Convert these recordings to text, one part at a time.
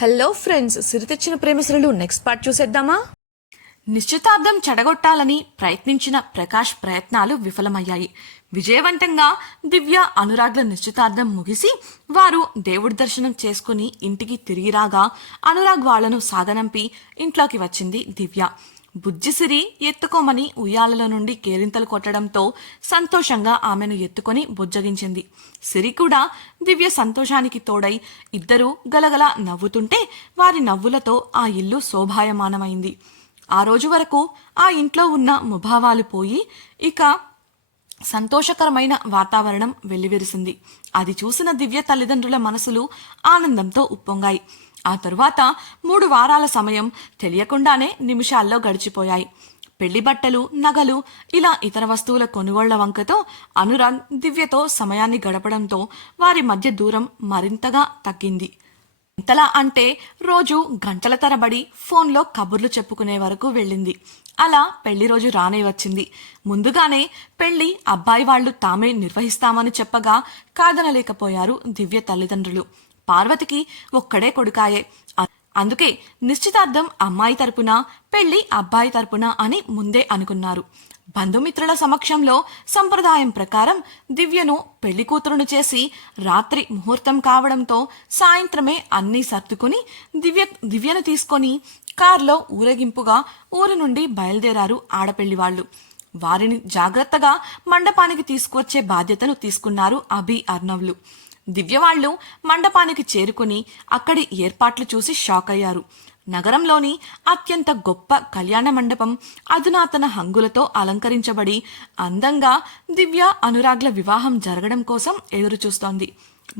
Hello friends, సిరి తెచ్చిన ప్రేమిసులు next part చూసేద్దామా? నిశ్చితార్థం చెడగొట్టాలని ప్రయత్నించిన ప్రకాష్ ప్రయత్నాలు విఫలమయ్యాయి. విజయవంతంగా దివ్య అనురాగ్ల నిశ్చితార్థం ముగిసి వారు దేవుడి దర్శనం చేసుకుని ఇంటికి తిరిగి రాగా అనురాగ్ వాళ్లను సాగనంపి ఇంట్లోకి వచ్చింది దివ్య. బుజ్జిసిరి ఎత్తుకోమని ఉయ్యాలలో నుండి కేరింతలు కొట్టడంతో సంతోషంగా ఆమెను ఎత్తుకొని బుజ్జగించింది. సిరి కూడా దివ్య సంతోషానికి తోడై ఇద్దరూ గలగల నవ్వుతుంటే వారి నవ్వులతో ఆ ఇల్లు శోభాయమానమైంది. ఆ రోజు వరకు ఆ ఇంట్లో ఉన్న ముభావాలు పోయి ఇక సంతోషకరమైన వాతావరణం వెల్లివిరిసింది. అది చూసిన దివ్య తల్లిదండ్రుల మనసులు ఆనందంతో ఉప్పొంగాయి. ఆ తరువాత 3 వారాల సమయం తెలియకుండానే నిమిషాల్లో గడిచిపోయాయి. పెళ్లి బట్టలు, నగలు, ఇలా ఇతర వస్తువుల కొనుగోళ్ల వంకతో అనురాగ్ దివ్యతో సమయాన్ని గడపడంతో వారి మధ్య దూరం మరింతగా తగ్గింది. ఎంతలా అంటే రోజు గంటల తరబడి ఫోన్లో కబుర్లు చెప్పుకునే వరకు వెళ్ళింది. అలా పెళ్లి రోజు రానే వచ్చింది. ముందుగానే పెళ్లి అబ్బాయి వాళ్లు తామే నిర్వహిస్తామని చెప్పగా కాదనలేకపోయారు దివ్య తల్లిదండ్రులు. పార్వతికి ఒక్కడే కొడుకాయే, అందుకే నిశ్చితార్థం అమ్మాయి తరపున, పెళ్లి అబ్బాయి తరపున అని ముందే అనుకున్నారు. బంధుమిత్రుల సమక్షంలో సంప్రదాయం ప్రకారం దివ్యను పెళ్లి కూతురును చేసి రాత్రి ముహూర్తం కావడంతో సాయంత్రమే అన్నీ సర్దుకుని దివ్యను తీసుకొని కారులో ఊరేగింపుగా ఊరి నుండి బయలుదేరారు ఆడపెళ్లివాళ్లు. వారిని జాగ్రత్తగా మండపానికి తీసుకువచ్చే బాధ్యతను తీసుకున్నారు అభి, అర్ణవ్లు. దివ్యవాళ్లు మండపానికి చేరుకుని అక్కడి ఏర్పాట్లు చూసి షాక్ అయ్యారు. నగరంలోని అత్యంత గొప్ప కళ్యాణ మండపం అధునాతన హంగులతో అలంకరించబడి అందంగా దివ్య అనురాగ్ల వివాహం జరగడం కోసం ఎదురుచూస్తోంది.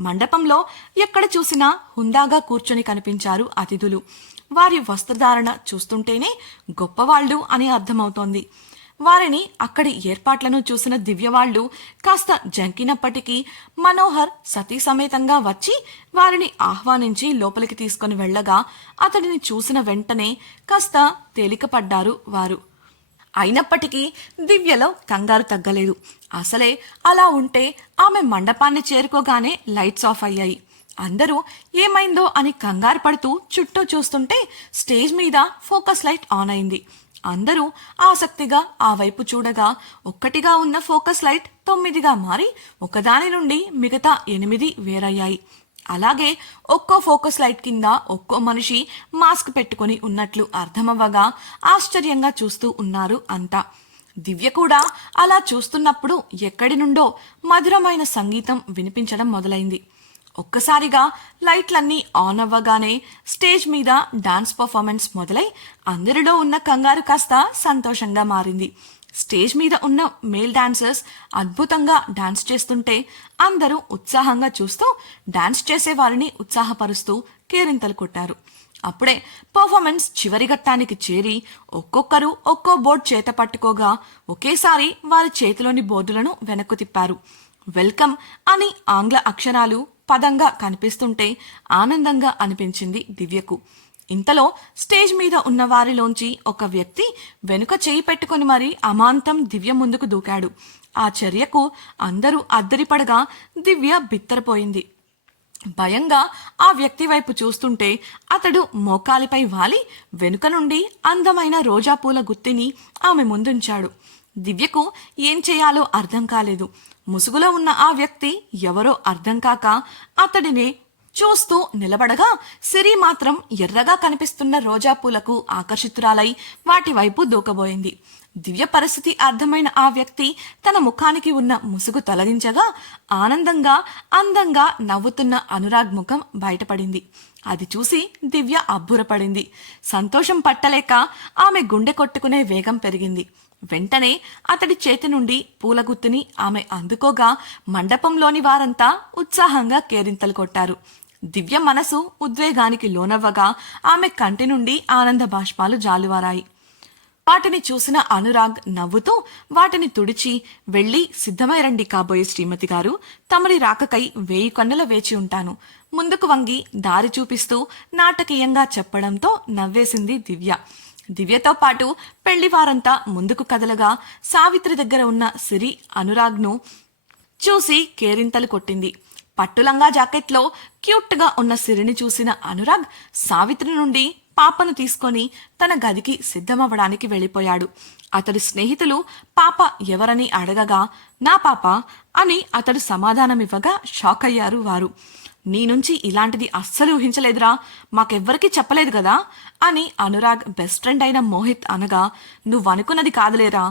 మండపంలో ఎక్కడ చూసినా హుందాగా కూర్చొని కనిపించారు అతిథులు. వారి వస్త్రధారణ చూస్తుంటేనే గొప్పవాళ్లు అని అర్థమవుతోంది. వారిని అక్కడి ఏర్పాట్లను చూసిన దివ్యవాళ్లు కాస్త జంకినప్పటికీ మనోహర్ సతీ సమేతంగా వచ్చి వారిని ఆహ్వానించి లోపలికి తీసుకుని వెళ్లగా అతడిని చూసిన వెంటనే కాస్త తేలికపడ్డారు వారు. అయినప్పటికీ దివ్యలో కంగారు తగ్గలేదు. అసలే అలా ఉంటే ఆమె మండపాన్ని చేరుకోగానే లైట్స్ ఆఫ్ అయ్యాయి. అందరూ ఏమైందో అని కంగారు పడుతూ చుట్టూ చూస్తుంటే స్టేజ్ మీద ఫోకస్ లైట్ ఆన్ అయింది. అందరూ ఆసక్తిగా ఆ వైపు చూడగా ఒక్కటిగా ఉన్న ఫోకస్ లైట్ 9గా మారి ఒకదాని నుండి మిగతా 8 వేరయ్యాయి. అలాగే ఒక్కో ఫోకస్ లైట్ కింద ఒక్కో మనిషి మాస్క్ పెట్టుకుని ఉన్నట్లు అర్థమవ్వగా ఆశ్చర్యంగా చూస్తూ ఉన్నారు అంతా. దివ్య కూడా అలా చూస్తున్నప్పుడు ఎక్కడి నుండో మధురమైన సంగీతం వినిపించడం మొదలైంది. ఒక్కసారిగా లైట్లన్నీ ఆన్ అవ్వగానే స్టేజ్ మీద డాన్స్ పర్ఫార్మెన్స్ మొదలై అందరిలో ఉన్న కంగారు కాస్త సంతోషంగా మారింది. స్టేజ్ మీద ఉన్న మేల్ డాన్సర్స్ అద్భుతంగా డాన్స్ చేస్తుంటే అందరూ ఉత్సాహంగా చూస్తూ డాన్స్ చేసే వారిని ఉత్సాహపరుస్తూ కేరింతలు కొట్టారు. అప్పుడే పర్ఫార్మెన్స్ చివరి ఘట్టానికి చేరి ఒక్కొక్కరు ఒక్కో బోర్డు చేత పట్టుకోగా ఒకేసారి వారి చేతిలోని బోర్డులను వెనక్కు తిప్పారు. వెల్కమ్ అని ఆంగ్ల అక్షరాలు పదంగా కనిపిస్తుంటే ఆనందంగా అనిపించింది దివ్యకు. ఇంతలో స్టేజ్ మీద ఉన్న వారిలోంచి ఒక వ్యక్తి వెనుక చేయి పెట్టుకుని మరీ అమాంతం దివ్య ముందుకు దూకాడు. ఆ చర్యకు అందరూ అద్దరిపడగా దివ్య బిత్తరపోయింది. భయంగా ఆ వ్యక్తి వైపు చూస్తుంటే అతడు మోకాలిపై వాలి వెనుక నుండి అందమైన రోజా పూల గుత్తిని ఆమె ముందుంచాడు. దివ్యకు ఏం చేయాలో అర్థం కాలేదు. ముసుగులో ఉన్న ఆ వ్యక్తి ఎవరో అర్థం కాక అతడిని చూస్తూ నిలబడగా సిరి మాత్రం ఎర్రగా కనిపిస్తున్న రోజా పూలకు ఆకర్షితురాలై వాటి వైపు దూకబోయింది. దివ్య పరిస్థితి అర్థమైన ఆ వ్యక్తి తన ముఖానికి ఉన్న ముసుగు తొలగించగా ఆనందంగా అందంగా నవ్వుతున్న అనురాగ్ ముఖం బయటపడింది. అది చూసి దివ్య అబ్బురపడింది. సంతోషం పట్టలేక ఆమె గుండె కొట్టుకునే వేగం పెరిగింది. వెంటనే అతడి చేతి నుండి పూలగుత్తుని ఆమె అందుకోగా మండపంలోని వారంతా ఉత్సాహంగా కేరింతలు కొట్టారు. దివ్య మనసు ఉద్వేగానికి లోనవ్వగా ఆమె కంటి నుండి ఆనంద బాష్పాలు జాలువారాయి. వాటిని చూసిన అనురాగ్ నవ్వుతూ వాటిని తుడిచి వెళ్లి సిద్ధమై రండి కాబోయే శ్రీమతి గారు, తమరి రాకకై 1000 కన్నుల వేచి ఉంటాను, ముందుకు వంగి దారి చూపిస్తూ నాటకీయంగా చెప్పడంతో నవ్వేసింది దివ్య. దివ్యతో పాటు పెళ్లివారంతా ముందుకు కదలగా సావిత్రి దగ్గర ఉన్న సిరి అనురాగ్ను చూసి కేరింతలు కొట్టింది. పట్టులంగా జాకెట్లో క్యూట్గా ఉన్న సిరిని చూసిన అనురాగ్ సావిత్రి నుండి పాపను తీసుకొని తన గదికి సిద్ధమవ్వడానికి వెళ్ళిపోయాడు. అతడి స్నేహితులు పాప ఎవరని అడగగా నా పాప అని అతడు సమాధానమివ్వగా షాక్ అయ్యారు వారు. నీ నుంచి ఇలాంటిది అస్సలు ఊహించలేదురా, మాకెవ్వరికీ చెప్పలేదు కదా అని అనురాగ్ బెస్ట్ ఫ్రెండ్ అయిన మోహిత్ అనగా నువ్వనుకున్నది కాదులేరా,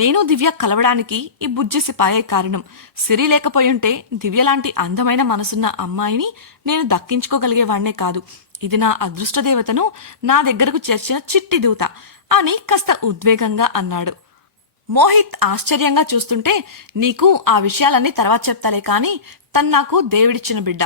నేను దివ్య కలవడానికి ఈ బుజ్జి సిపాయే కారణం. సిరి లేకపోయుంటే దివ్య లాంటి అందమైన మనసున్న అమ్మాయిని నేను దక్కించుకోగలిగేవాణ్ణే కాదు. ఇది నా అదృష్టదేవతను నా దగ్గరకు చేర్చిన చిట్టి దూత అని కాస్త ఉద్వేగంగా అన్నాడు. మోహిత్ ఆశ్చర్యంగా చూస్తుంటే నీకు ఆ విషయాలన్నీ తర్వాత చెప్తాలే కానీ తను నాకు దేవుడిచ్చిన బిడ్డ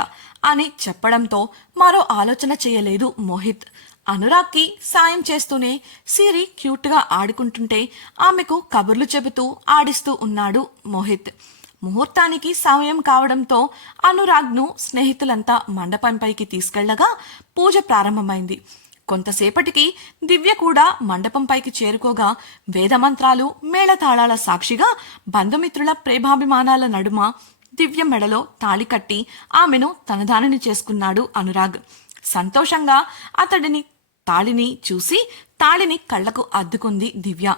అని చెప్పడంతో మరో ఆలోచన చేయలేదు మోహిత్. అనురాగ్కి సాయం చేస్తూనే సిరి క్యూట్గా ఆడుకుంటుంటే ఆమెకు కబుర్లు చెబుతూ ఆడిస్తూ ఉన్నాడు మోహిత్. ముహూర్తానికి సమయం కావడంతో అనురాగ్ను స్నేహితులంతా మండపంపైకి తీసుకెళ్లగా పూజ ప్రారంభమైంది. కొంతసేపటికి దివ్య కూడా మండపంపైకి చేరుకోగా వేదమంత్రాలు మేళతాళాల సాక్షిగా బంధుమిత్రుల ప్రేమాభిమానాల నడుమ దివ్య మెడలో తాళి కట్టి ఆమెను తనదానిని చేసుకున్నాడు అనురాగ్. సంతోషంగా అతడిని తాళిని చూసి తాళిని కళ్లకు అద్దుకుంది దివ్య.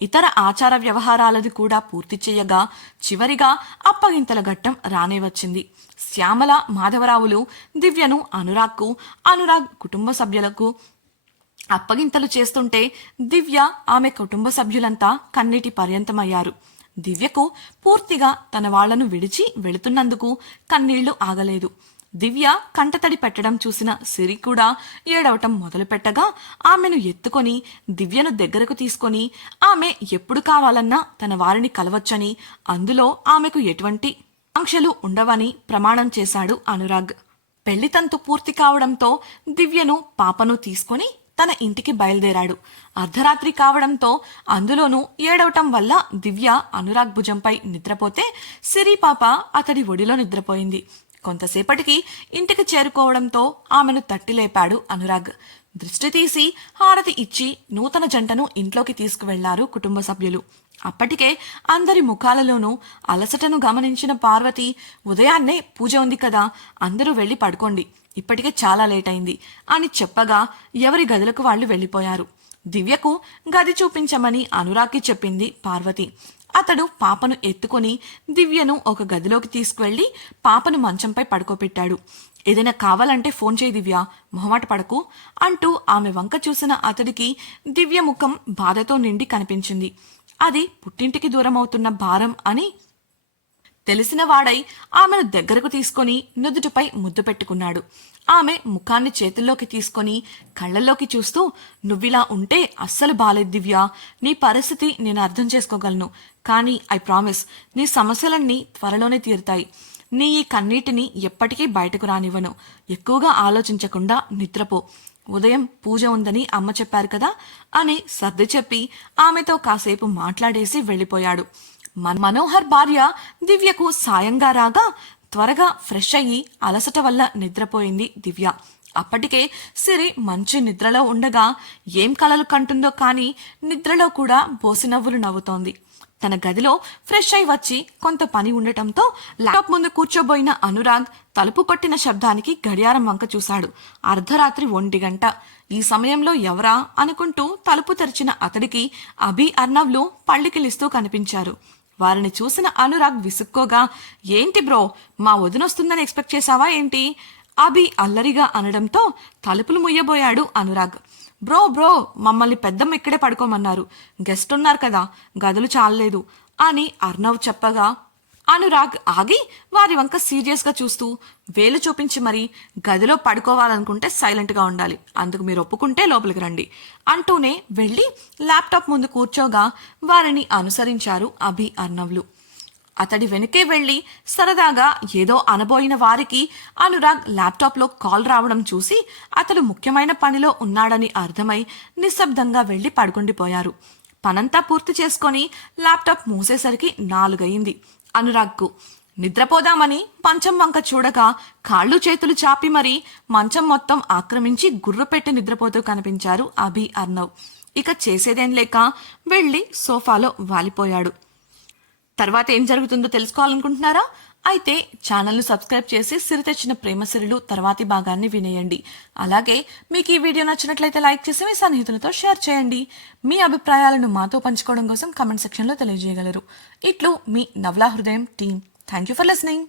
ఇతర ఆచార వ్యవహారాలను కూడా పూర్తి చేయగా చివరిగా అప్పగింతల ఘట్టం రానే వచ్చింది. శ్యామల మాధవరావులు దివ్యను అనురాగ్ కుటుంబ సభ్యులకు అప్పగింతలు చేస్తుంటే దివ్య ఆమె కుటుంబ సభ్యులంతా కన్నీటి పర్యంతమయ్యారు. దివ్యకు పూర్తిగా తన వాళ్లను విడిచి వెళుతున్నందుకు కన్నీళ్లు ఆగలేదు. దివ్య కంటతడి పెట్టడం చూసిన సిరి కూడా ఏడవటం మొదలుపెట్టగా ఆమెను ఎత్తుకొని దివ్యను దగ్గరకు తీసుకొని ఆమె ఎప్పుడు కావాలన్నా తన వారిని కలవచ్చని, అందులో ఆమెకు ఎటువంటి ఆంక్షలు ఉండవని ప్రమాణం చేశాడు అనురాగ్. పెళ్లి తంతు పూర్తి కావడంతో దివ్యను పాపను తీసుకొని తన ఇంటికి బయలుదేరాడు. అర్ధరాత్రి కావడంతో అందులోనూ ఏడవటం వల్ల దివ్య అనురాగ్ భుజంపై నిద్రపోతే సిరి పాప అతడి ఒడిలో నిద్రపోయింది. కొంతసేపటికి ఇంటికి చేరుకోవడంతో ఆమెను తట్టిలేపాడు అనురాగ్. దృష్టి తీసి హారతి ఇచ్చి నూతన జంటను ఇంట్లోకి తీసుకువెళ్లారు కుటుంబ సభ్యులు. అప్పటికే అందరి ముఖాలలోనూ అలసటను గమనించిన పార్వతి ఉదయాన్నే పూజ ఉంది కదా, అందరూ వెళ్లి పడుకోండి, ఇప్పటికే చాలా లేట్ అయింది అని చెప్పగా ఎవరి గదులకు వాళ్లు వెళ్లిపోయారు. దివ్యకు గది చూపించమని అనురాగ్కి చెప్పింది పార్వతి. అతడు పాపను ఎత్తుకొని దివ్యను ఒక గదిలోకి తీసుకువెళ్లి పాపను మంచంపై పడుకోబెట్టాడు. ఏదైనా కావాలంటే ఫోన్ చేయి దివ్య, మొహమాట పడకు అంటూ ఆమె వంక చూసిన అతడికి దివ్య ముఖం బాధతో నిండి కనిపించింది. అది పుట్టింటికి దూరమవుతున్న భారం అని తెలిసిన వాడై ఆమెను దగ్గరకు తీసుకొని నుదుటిపై ముద్దు పెట్టుకున్నాడు. ఆమె ముఖాన్ని చేతుల్లోకి తీసుకొని కళ్లల్లోకి చూస్తూ నువ్విలా ఉంటే అస్సలు బాలేదు దివ్య, నీ పరిస్థితి నేను అర్థం చేసుకోగలను, కానీ ఐ ప్రామిస్ నీ సమస్యలన్నీ త్వరలోనే తీరుతాయి. నీ ఈ కన్నీటిని ఎప్పటికీ బయటకు రానివ్వను. ఎక్కువగా ఆలోచించకుండా నిద్రపో. ఉదయం పూజ ఉందని అమ్మ చెప్పారు కదా అని సర్ది చెప్పి ఆమెతో కాసేపు మాట్లాడేసి వెళ్ళిపోయాడు. మనోహర్ భార్య దివ్యకు సాయంగా రాగా త్వరగా ఫ్రెష్ అయ్యి అలసట వల్ల నిద్రపోయింది దివ్య. అప్పటికే సిరి మంచి నిద్రలో ఉండగా ఏం కలలు కంటుందో కానీ నిద్రలో కూడా బోసినవ్వులు నవ్వుతోంది. తన గదిలో ఫ్రెష్ అయి వచ్చి కొంత పని ఉండటంతో ల్యాప్టాప్ ముందు కూర్చోబోయిన అనురాగ్ తలుపు కొట్టిన శబ్దానికి గడియారం వంక చూశాడు. అర్ధరాత్రి 1 గంట. ఈ సమయంలో ఎవరా అనుకుంటూ తలుపు తెరిచిన అతడికి అభి, అర్నవ్లు పళ్ళికిలిస్తూ కనిపించారు. వారిని చూసిన అనురాగ్ విసుక్కోగా ఏంటి బ్రో, మా వదినొస్తుందని ఎక్స్పెక్ట్ చేశావా ఏంటి? అభి అల్లరిగా అనడంతో తలుపులు ముయ్యబోయాడు అనురాగ్. బ్రో మమ్మల్ని పెద్దమ్మ ఇక్కడే పడుకోమన్నారు, గెస్ట్ ఉన్నారు కదా, గదులు చాలలేదు అని అర్నవ్ చెప్పగా అనురాగ్ ఆగి వారి వంక సీరియస్గా చూస్తూ వేలు చూపించి మరి గదిలో పడుకోవాలనుకుంటే సైలెంట్గా ఉండాలి, అందుకు మీరు ఒప్పుకుంటే లోపలికి రండి అంటూనే వెళ్ళి ల్యాప్టాప్ ముందు కూర్చోగా వారిని అనుసరించారు అభి, అర్నవ్లు. అతడి వెనుకే వెళ్లి సరదాగా ఏదో అనబోయిన వారికి అనురాగ్ ల్యాప్టాప్లో కాల్ రావడం చూసి అతడు ముఖ్యమైన పనిలో ఉన్నాడని అర్థమై నిశ్శబ్దంగా వెళ్లి పడుకుండిపోయారు. పనంతా పూర్తి చేసుకొని ల్యాప్టాప్ మూసేసరికి 4 అయింది. అనురాగ్కు నిద్రపోదామని మంచం వంక చూడగా కాళ్ళు చేతులు చాపి మరీ మంచం మొత్తం ఆక్రమించి గుర్రు పెట్టి నిద్రపోతూ కనిపించారు అభి, అర్నవ్. ఇక చేసేదేం లేక వెళ్లి సోఫాలో వాలిపోయాడు. తర్వాత ఏం జరుగుతుందో తెలుసుకోవాలనుకుంటున్నారా? అయితే ఛానల్ను సబ్స్క్రైబ్ చేసి సిరి తెచ్చిన ప్రేమసిరులు తర్వాతి భాగాన్ని వినేయండి. అలాగే మీకు ఈ వీడియో నచ్చినట్లయితే లైక్ చేసి మీ సన్నిహితులతో షేర్ చేయండి. మీ అభిప్రాయాలను మాతో పంచుకోవడం కోసం కామెంట్ సెక్షన్లో తెలియజేయగలరు. ఇట్లు మీ నవలా హృదయం team. Thank you for listening.